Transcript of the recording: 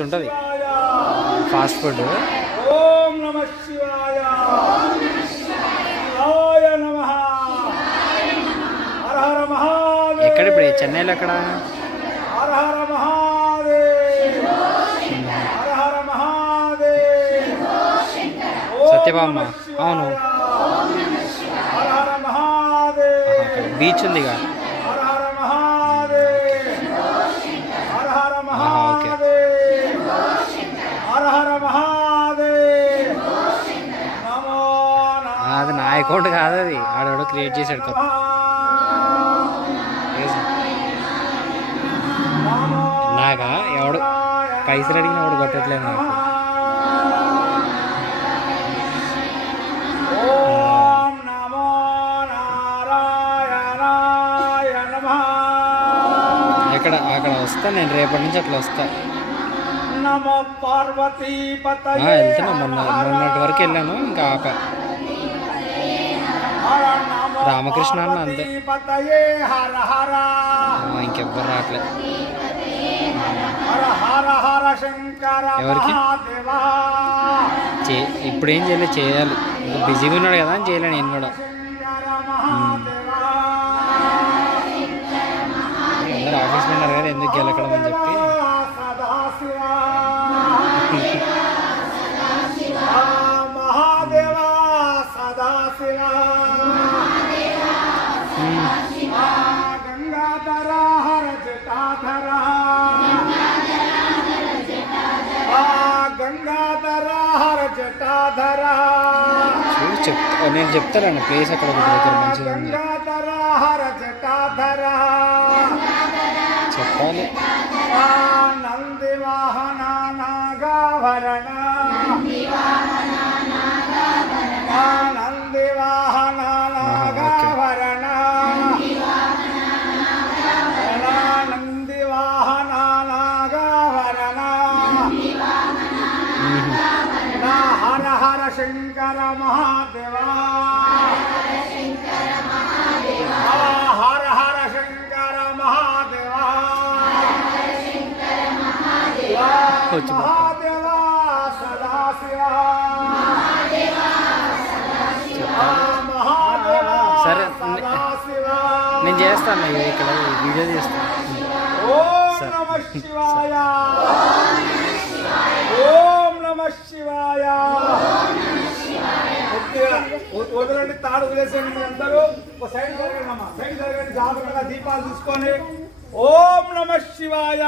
ఉంటుంది fast food. ఓం నమ శివాయ. ఎక్కడ ఇప్పుడు? చెన్నైలో ఎక్కడ? సత్యభామ. అవును. బీచ్ ఉందిగా హర హర మహాదేవ్ హర హర ఆహా, ఓకే. మహాదేవ్ హర హర మహాదేవ్ నమో ఆ, అది నా అకౌంట్ కాదు అది ఆడెవడో క్రియేట్ చేశాడు కొత్త. నాగా ఎవడు? పైసలు అడిగిన ఎవడు కొట్టట్లేదు నాకు. ఎక్కడ అక్కడ వస్తా నేను రేపటి నుంచి అట్లా వస్తా. వెళ్తున్నా మొన్న మొన్నటి వరకు వెళ్ళాను ఇంకా ఆపా. రామకృష్ణ అన్న అంతే. ఇంకెవ్వరు రావట్లే. హర హర హర శంకర ఎవరికి? చే ఇప్పుడు ఏం చేయలేదు చేయాలి. ఇంకా బిజీగా ఉన్నాడు కదా అని చేయలే నేను కూడా. అందరు ఆఫీస్లో ఉన్నారు కదా ఎందుకు గెలకడం అని చెప్పి. మహాదేవా సదాశివా జటాధర. ఆ గంగాధర హర జటాధర. నేను చెప్తాను ప్లేస్ అక్కడ మంచిగా గంగాధర హర జటాధర. చెప్పాలి. నా హర హర శంకర మహాదేవా. హర హర శంకర మహాదేవా. మహాదేవా సదాశివా. సరే, నేను చేస్తాను ఇక ఇక్కడ వీడియో చేస్తాను. ఓం. నమ శివాయ. ఓం నమ శివాయ. వదలండి తాడు వదిలేసండి మీ అందరూ. ఒక సైడ్ జరగండి అమ్మా సైడ్ జరగండి జాగ్రత్తగా దీపాలు తీసుకొని ఓం నమ శివాయ.